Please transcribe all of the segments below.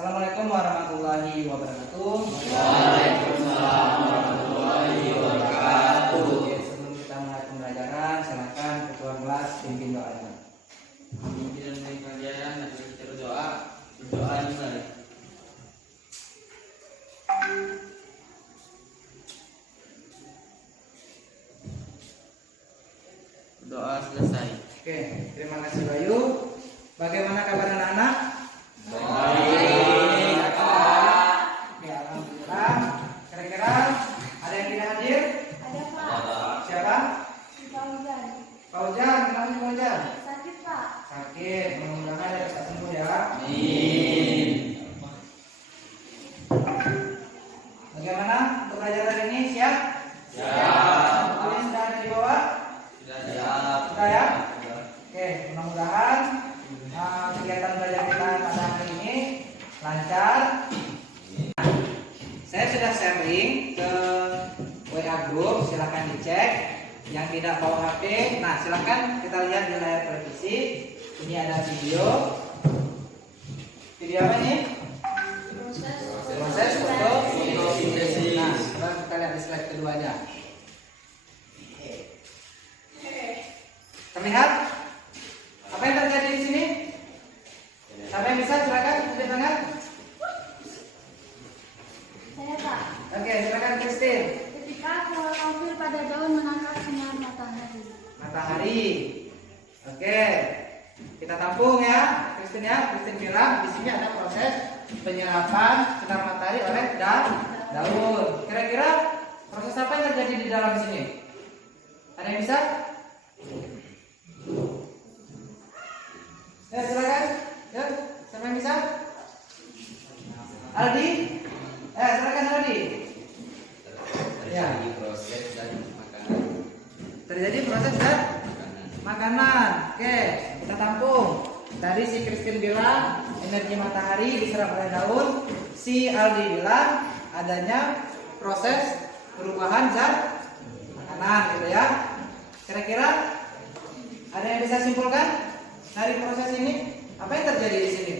Assalamualaikum warahmatullahi wabarakatuh. Waalaikumsalam warahmatullahi wabarakatuh. Oke, sebelum kita mulai pembelajaran, silakan ketua kelas pimpin doanya. Pimpinan pelajaran nanti kita berdoa. Berdoa dimulai. Doa selesai. Oke, terima kasih Bayu. Bagaimana kabar anak-anak? Baik, Kak. Oke, alhamdulillah. Kira-kira ada yang tidak hadir? Ada Pak, Siapa? si Fauzan. Fauzan, kenapa sih Fauzan? Sakit Pak. Sakit, mudah-mudahan dia bisa sembuh ya. Amin. Bagaimana untuk pelajaran ini? Siap? Siap. Kalian sudah ada di bawah? Sudah siap. Sudah ya? Oke, mudah-mudahan kegiatan belajar kita pada hari ini lancar. Saya sudah sharing ke WA group, silahkan dicek. Yang tidak bawa HP, nah silahkan kita lihat di layar televisi. Ini ada video. Video apa ini? Proses fotosintesis. Nah, sekarang kita lihat di slide keduanya. Terlihat? Apa yang terjadi di sini? Siapa yang bisa? Silakan tunjuk tangan. Saya Pak. Oke, silakan Christine. Ketika klorofil pada daun menangkap sinar matahari. Matahari. Oke, kita tampung ya, Christine ya. Christine bilang di sini ada proses penyerapan sinar matahari oleh daun. Kira-kira proses apa yang terjadi di dalam sini? Ada yang bisa? Ya silakan. Ya, siapa yang bisa? Aldi? Silakan Aldi. Ya. Proses dan makanan. Terjadi proses dan makanan. Oke, kita tampung. Tadi si Christine bilang energi matahari diserap oleh daun. Si Aldi bilang adanya proses perubahan zat makanan, gitu ya. Kira-kira ada yang bisa simpulkan dari proses ini? Apa yang terjadi di sini?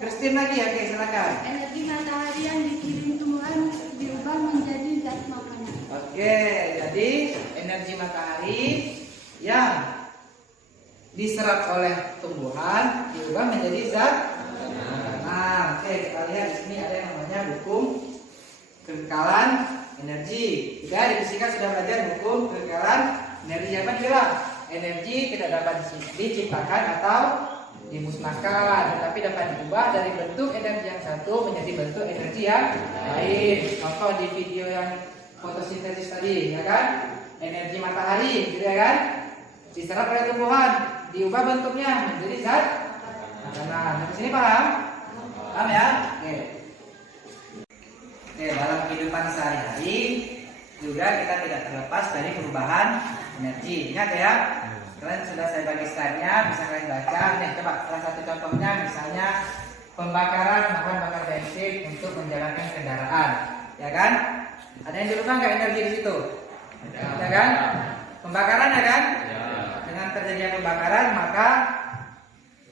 Christine lagi ya, oke silakan. Energi matahari yang dikirim tumbuhan diubah menjadi zat makanan. Oke, jadi energi matahari yang diserap oleh tumbuhan diubah menjadi zat makanan. Oke, kita lihat di sini ada yang namanya hukum kekekalan energi. Jika di fisika sudah belajar hukum kekekalan energi, apa bilang? Energi tidak dapat diciptakan atau dimusnahkan, tetapi dapat diubah dari bentuk energi yang satu menjadi bentuk energi yang lain. Contoh di video yang fotosintesis tadi, ya kan? Energi matahari, gitu ya kan? Diserap oleh tumbuhan, diubah bentuknya menjadi zat makanan. Sampai sini paham? Paham ya? Oke. Oke, dalam kehidupan sehari-hari juga kita tidak terlepas dari perubahan energi. Ingat ya? Kalian sudah saya bagi slide-nya, bisa kalian baca. Nih, coba salah satu contohnya misalnya pembakaran bahan bakar bensin untuk menjalankan kendaraan, ya kan? Ada yang diperlukan nggak energi di situ? Ya kan? Pembakaran ya kan? Dengan terjadinya pembakaran, maka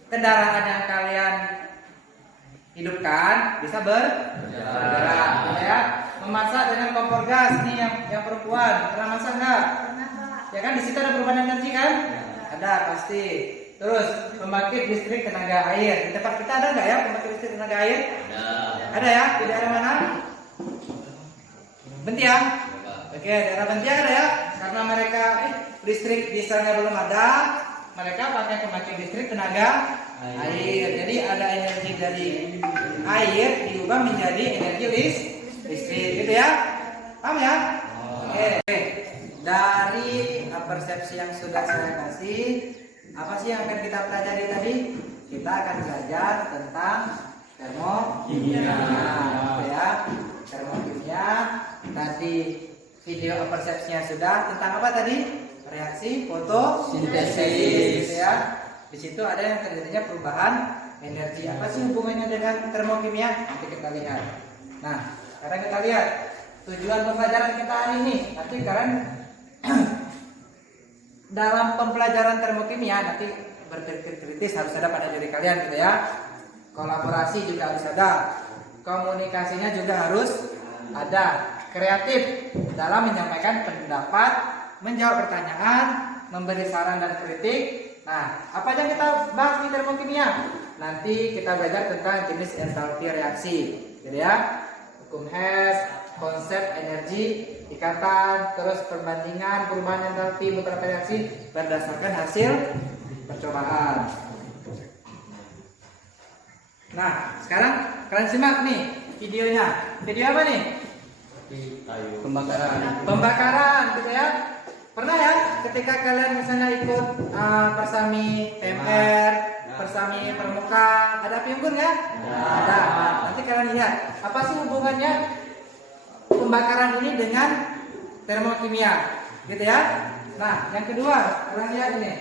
kendaraan yang kalian hidupkan bisa bergerak, ya. Memasak dengan kompor gas, ini yang perempuan pernah masak nggak? Pernah Pak. Ya kan di situ ada perubahan energi kan? Ada pasti. Terus pembangkit listrik tenaga air. Di tempat kita ada nggak ya pembangkit listrik tenaga air? Ada ya? Di daerah mana? Bentiang. Oke, daerah Bentiang ada ya? Karena mereka listrik dieselnya belum ada, mereka pakai pembangkit listrik tenaga air. Jadi ada energi dari air diubah menjadi energi listrik, gitu ya? Paham ya? Oke. Dari persepsi yang sudah saya kasih, apa sih yang akan kita pelajari tadi? Kita akan belajar tentang termokimia, ya. Termokimia. Tadi video persepsinya sudah tentang apa tadi? Reaksi fotosintesis, ya. Di situ ada yang terjadinya perubahan energi. Apa sih hubungannya dengan termokimia? Nanti kita lihat. Nah, sekarang kita lihat tujuan pembelajaran kita hari ini. Nanti kalian dalam pembelajaran termokimia nanti berpikir kritis harus ada pada diri kalian, gitu ya. kolaborasi juga harus ada, komunikasinya juga harus ada, kreatif dalam menyampaikan pendapat, menjawab pertanyaan, memberi saran dan kritik. Nah, apa aja kita bahas di termokimia? Nanti kita belajar tentang jenis entalpi reaksi, gitu ya. Hukum Hess, konsep energi, ikatan, terus perbandingan perubahan entalpi beberapa reaksi berdasarkan hasil percobaan. Nah, sekarang kalian simak nih videonya. Video apa nih? Pembakaran. Pembakaran, gitu ya. Pernah ya ketika kalian misalnya ikut persami PMR, persami Permuka, ada api unggun ya? Ada. Nah, nanti kalian lihat apa sih hubungannya pembakaran ini dengan termokimia, gitu ya. Nah, yang kedua, kalian lihat ini.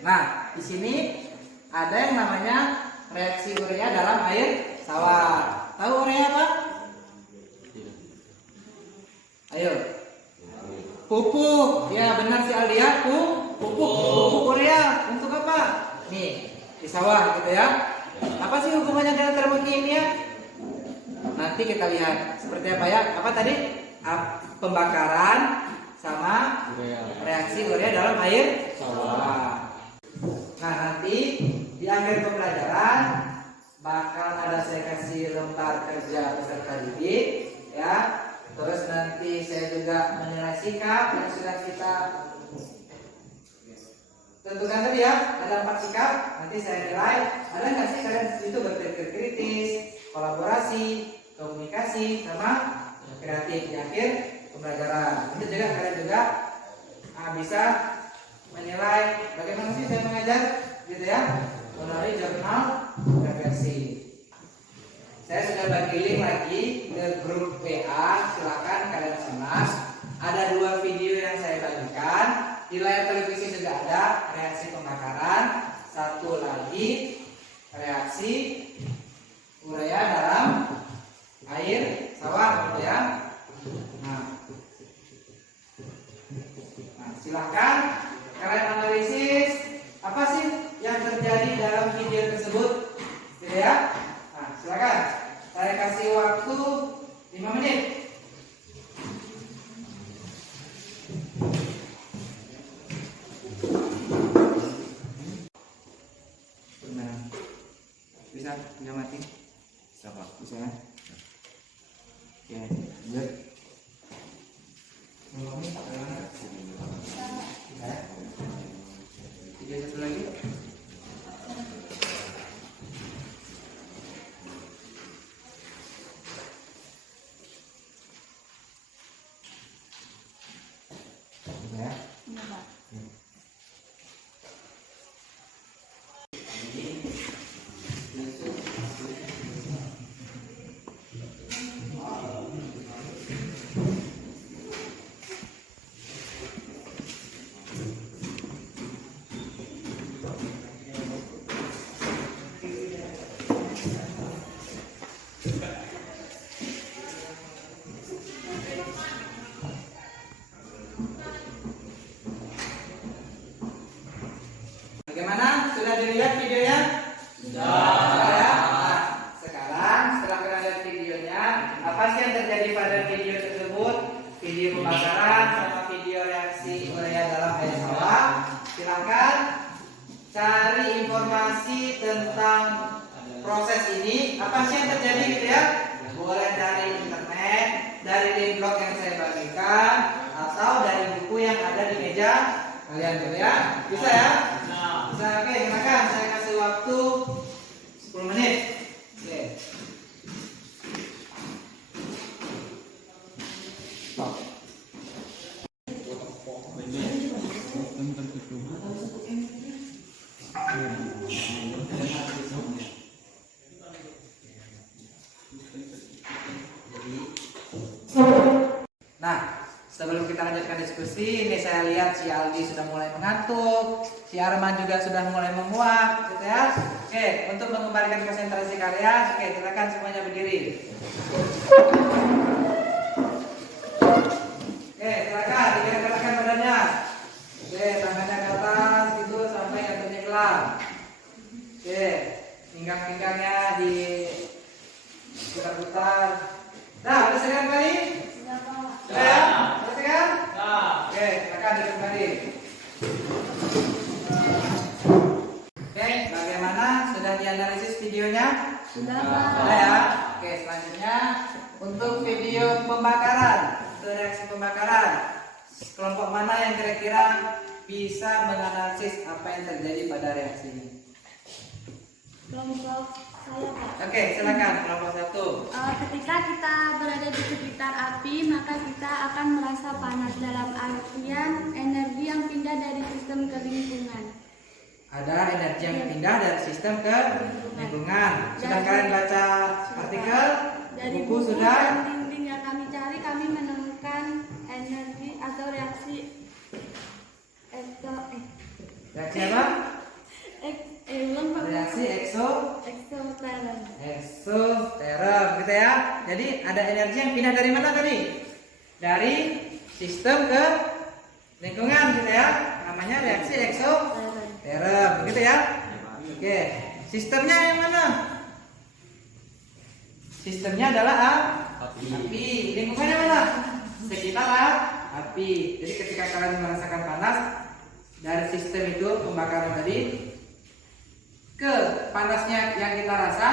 Nah, di sini ada yang namanya reaksi urea dalam air tawar. Tahu urea apa? Ayo. Pupuk. Ya, benar si Alia. Pupuk urea untuk apa? Nih, di sawah gitu ya. Apa sih hubungannya dengan termokimia? Nanti kita lihat seperti apa ya. Apa tadi? Pembakaran sama reaksi urea dalam air sawah. Nah, nanti di akhir pembelajaran bakal ada saya kasih lembar kerja peserta didik ya. Terus nanti saya juga menilai sikap yang sudah kita tentukan tadi ya. Ada 4 sikap. Nanti saya nilai ada nggak sih kalian itu berpikir kritis, kolaborasi, komunikasi, sama kreatif di akhir pembelajaran. Nanti juga kalian juga bisa menilai bagaimana sih saya mengajar, gitu ya, melalui jurnal refleksi. Saya sudah bagi link lagi ke grup WA, silakan kalian simak. Ada 2 video yang saya bagikan. Di layar televisi juga ada reaksi pembakaran. Satu lagi reaksi urea dalam air sawah, gitu ya. Nah, silakan kalian analisis apa sih yang terjadi dalam video tersebut, gitu ya. Nah, silakan saya kasih waktu 5 menit. Nah, bisa mengamati? Bisa kan? Ya, good. Video satu lagi. Ya. Bagaimana? Sudah dilihat videonya? Sudah ya? Nah, sekarang setelah kalian lihat videonya, apa sih yang terjadi pada video tersebut? Video pembakaran sama video reaksi urea dalam air sawah. Silakan cari informasi tentang proses ini. Apa sih yang terjadi, gitu ya? Boleh dari internet, dari link blog yang saya bagikan, atau dari buku yang ada di meja kalian, gitu ya? Bisa ya? Bisa, oke, silakan saya kasih waktu 10 menit. Oke. Nah, sebelum kita lanjutkan diskusi, ini saya lihat si Aldi sudah mulai mengantuk, si Arman juga sudah mulai menguap, gitu ya. Oke, untuk mengembalikan konsentrasi kalian, oke, silakan semuanya berdiri. Oke, silakan digerak-gerakkan badannya. Oke, tangannya ke atas gitu sampai yang ternyeklah. Oke, pinggang-pinggangnya di putar-putar. Nah, udah segar kembali? Sudah Pak. Sudah ya? Udah segar? Nah. Oke, silakan duduk kembali. Oke, bagaimana? Sudah dianalisis videonya? Sudah Sudah Pak. ya? Oke, selanjutnya untuk video pembakaran, untuk reaksi pembakaran, kelompok mana yang kira-kira bisa menganalisis apa yang terjadi pada reaksi ini? Kelompok saya Pak. Oke, silakan kelompok 1. Ketika kita berada di sekitar api, maka kita akan merasa panas dalam artian energi yang pindah dari sistem ke lingkungan. Ada energi yang pindah dari sistem ke lingkungan. Sudah kalian baca artikel? Dari Buku sudah? dan dinding yang kami cari, kami menemukan energi atau reaksi Reaksi apa? belum Pak. Reaksi Eksoteron. eksoterm, gitu ya. Jadi ada energi yang pindah dari mana tadi? Dari sistem ke lingkungan, gitu ya. Namanya reaksi eksoterm, gitu ya. Oke, sistemnya yang mana? Sistemnya adalah api. Lingkungannya mana? Sekitar api. Jadi ketika kalian merasakan panas dari sistem itu pembakaran tadi ke panasnya yang kita rasa,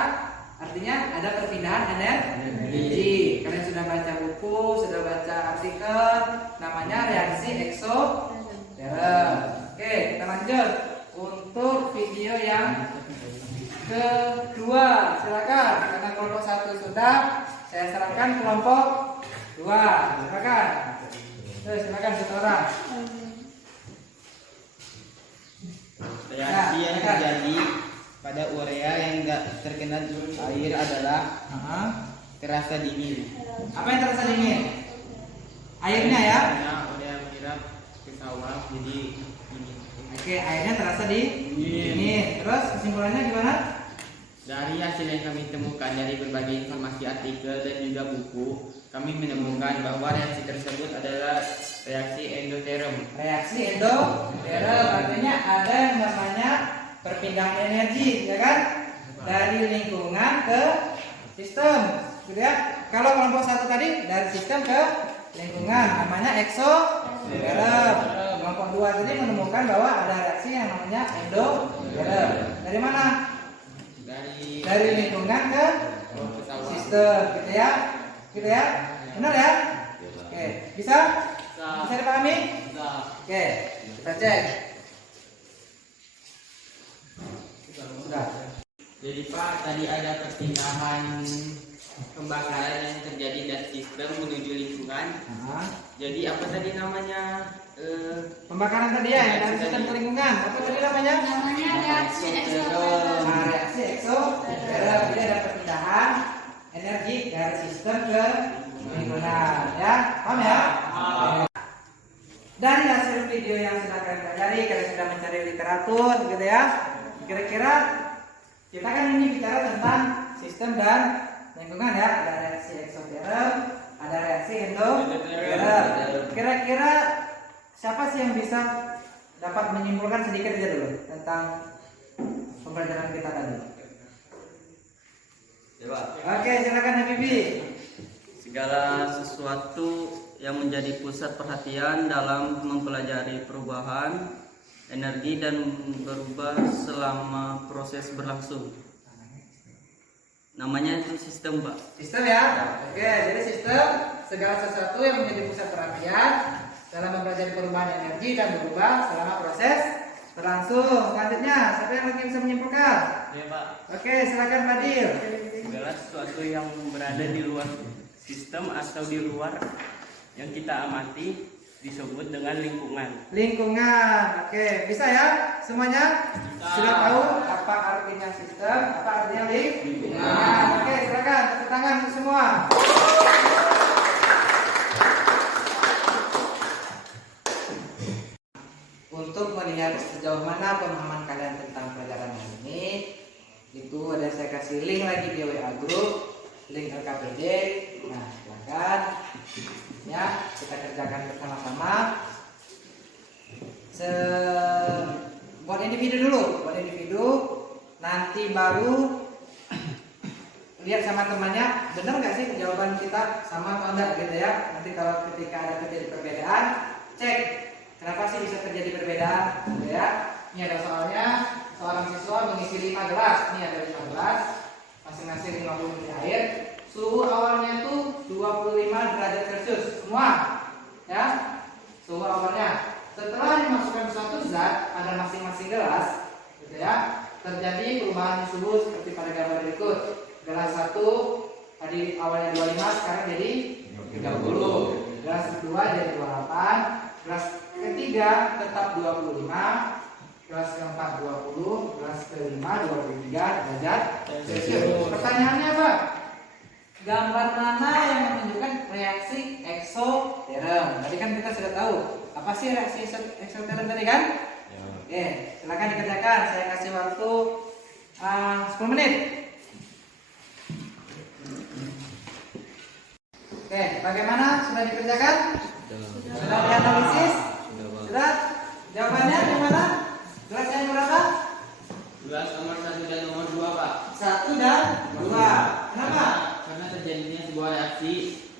artinya ada perpindahan energi. Kalian sudah baca buku, sudah baca artikel, namanya reaksi eksoterm. Oke, kita lanjut untuk video yang kedua. Silakan, karena kelompok 1 sudah, saya serahkan kelompok 2. Silakan. Silakan satu orang. Reaksi yang terjadi pada urea yang tidak terkena air adalah terasa dingin. Apa yang terasa dingin? Airnya ya? Karena urea menyerap ke sawah jadi dingin. Oke, airnya terasa dingin. Terus kesimpulannya gimana? Dari hasil yang kami temukan dari berbagai informasi artikel dan juga buku, kami menemukan bahwa reaksi tersebut adalah reaksi endoterm. Reaksi endoterm artinya ada yang namanya perpindahan energi, ya kan? Dari lingkungan ke sistem, gitu ya. Kalau kelompok 1 tadi dari sistem ke lingkungan, namanya eksoterm. Kelompok 2 tadi menemukan bahwa ada reaksi yang namanya endoterm. Dari mana? Dari lingkungan ke sistem, gitu ya. Gitu ya. Benar ya? Oke, bisa? Bisa dipahami? Oke, kita cek. Sudah. Jadi Pak, tadi ada perpindahan pembakaran yang terjadi dari sistem menuju lingkungan. Jadi apa tadi namanya? Pembakaran tadi ya, dari sistem ke lingkungan. Apa tadi namanya? Namanya reaksi eksoteron. Reaksi eksoterm. Jadi ada perpindahan energi dari sistem ke lingkungan. Ya, paham ya? Dari hasil video yang sudah kalian pelajari, kalian sudah mencari literatur, gitu ya. Kira-kira kita kan ini bicara tentang sistem dan lingkungan ya. Ada reaksi eksoterm, ada reaksi endoterm. Kira-kira siapa sih yang bisa dapat menyimpulkan sedikit aja dulu tentang pembelajaran kita tadi? Oke, silakan Habibie. Segala sesuatu yang menjadi pusat perhatian dalam mempelajari perubahan energi dan berubah selama proses berlangsung. Namanya itu sistem, Pak. Sistem ya. Oke, jadi sistem segala sesuatu yang menjadi pusat perhatian dalam mempelajari perubahan energi dan berubah selama proses berlangsung. Selanjutnya, siapa yang lagi bisa menyimpulkan? Ya, Pak. Oke, silakan Fadil. Segala sesuatu yang berada di luar sistem atau di luar yang kita amati disebut dengan lingkungan. Lingkungan. Oke, bisa ya semuanya? Sudah tahu apa artinya sistem, apa artinya lingkungan. Oke, silakan tepuk tangan untuk semua. Untuk melihat sejauh mana pemahaman kalian tentang pelajaran ini, itu ada saya kasih link lagi di WA group, link LKPD. Nah, silakan ya, kita kerjakan bersama-sama. Buat individu dulu, nanti baru lihat sama temannya, benar nggak sih jawaban kita sama atau enggak gitu ya. Nanti kalau ketika ada terjadi perbedaan, cek kenapa sih bisa terjadi perbedaan gitu ya. Ini ada soalnya, seorang siswa mengisi 5 gelas. Ini ada 5 gelas, masing-masing 50 ml air. Suhu awalnya tuh 25 derajat Celcius semua ya. Suhu awalnya. Setelah dimasukkan suatu zat pada masing-masing gelas gitu ya, terjadi perubahan suhu seperti pada gambar berikut. Gelas 1 tadi awalnya 25, sekarang jadi 30. Gelas kedua jadi 28. Gelas ketiga tetap 25. Gelas keempat 20. Gelas kelima 23 derajat Celcius. Pertanyaannya apa? Gambar mana yang menunjukkan reaksi eksoterm? Tadi kan kita sudah tahu apa sih reaksi eksoterm tadi kan? Oke, silakan dikerjakan. Saya kasih waktu 10 menit. Oke, bagaimana? Sudah dikerjakan? Sudah dianalisis? Sudah? Jawabannya gimana? Gelas yang berapa? Gelas nomor 1 dan nomor 2, Pak. 1 dan 2. Kenapa? Karena terjadinya sebuah reaksi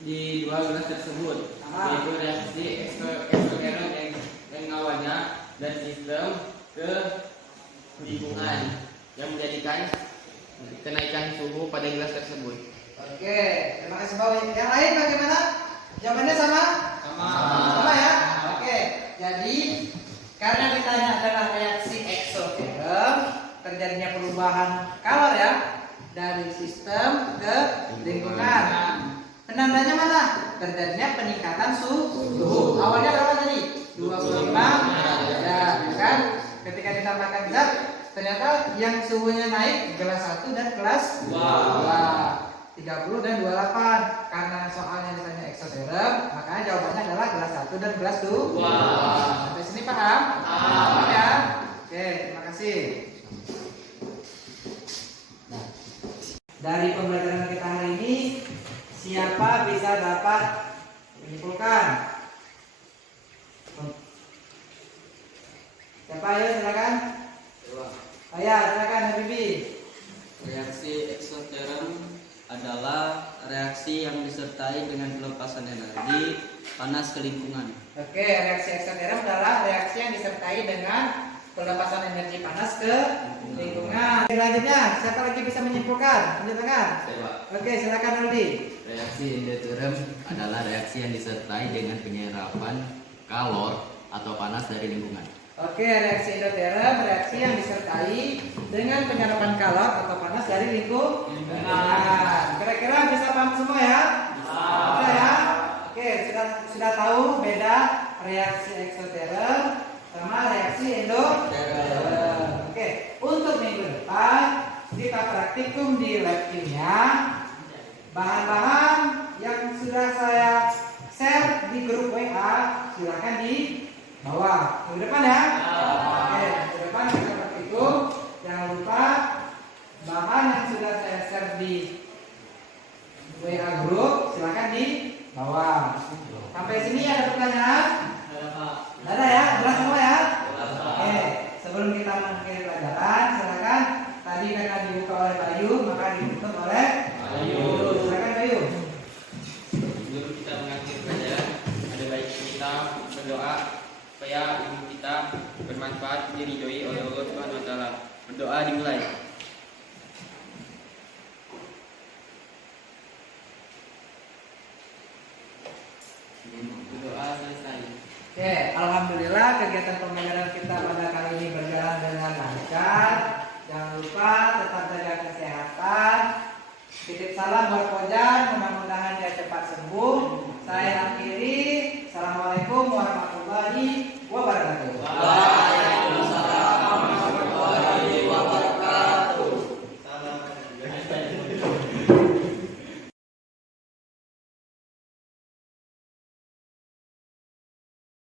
di dua gelas tersebut, yaitu reaksi eksoterm yang awalnya dan sistem ke lingkungan yang menjadikan kenaikan suhu pada gelas tersebut. Oke, terima kasih Pak. Yang lain bagaimana? Jawabannya sama? Sama ya? Oke, jadi karena ditanya adalah reaksi eksoterm, terjadinya perubahan kalor ya dari sistem ke lingkungan. Penandanya mana? Terjadinya peningkatan suhu. Awalnya berapa tadi? 25 derajat, kan? Ketika ditambahkan zat, ternyata yang suhunya naik gelas 1 dan gelas 2. 30 dan 28. Karena soalnya ditanya eksoterm, makanya jawabannya adalah gelas 1 dan gelas 2. Sampai sini paham? Paham ya? Oke, terima kasih. Nah, dari pembelajaran kita hari ini, siapa bisa dapat menyimpulkan? Siapa? Ayo silakan. Ayah silakan Habibie. Reaksi eksoterm adalah reaksi yang disertai dengan pelepasan energi panas ke lingkungan. Oke, reaksi eksoterm adalah reaksi yang disertai dengan pelepasan energi panas ke lingkungan. Selanjutnya, siapa lagi bisa menyimpulkan? Tunjuk tangan. Oke, silakan Rudi. Reaksi endoterm adalah reaksi yang disertai dengan penyerapan kalor atau panas dari lingkungan. Oke, reaksi endoterm reaksi yang disertai dengan penyerapan kalor atau panas dari lingkungan. Kira-kira bisa paham semua ya? Bisa ya? Oke, sudah tahu beda reaksi eksoterm sama reaksi endoterm. Oke, untuk minggu depan kita praktikum di lab kimia. Bahan-bahan yang sudah saya share di grup WA silakan di bawah. Minggu depan ya. Oke, minggu depan kita praktikum. Jangan lupa bahan yang sudah saya share di WA grup silakan di bawah. Sampai sini ada pertanyaan? Ada ya? Jelas semua ya? Oke, sebelum kita mengakhiri pelajaran, silakan. Tadi akan dibuka oleh Bayu, maka ditutup oleh Bayu. Silakan Bayu. Sebelum kita mengakhiri pelajaran, ada baiknya kita berdoa supaya ilmu kita bermanfaat, diridhoi oleh Allah Subhanahu wa taala. Berdoa dimulai. Berdoa selesai. Oke, alhamdulillah kegiatan pembelajaran kita pada kali ini berjalan dengan lancar. Jangan lupa tetap jaga kesehatan. Titip salam buat Kojan, mudah-mudahan dia cepat sembuh. Saya akhiri.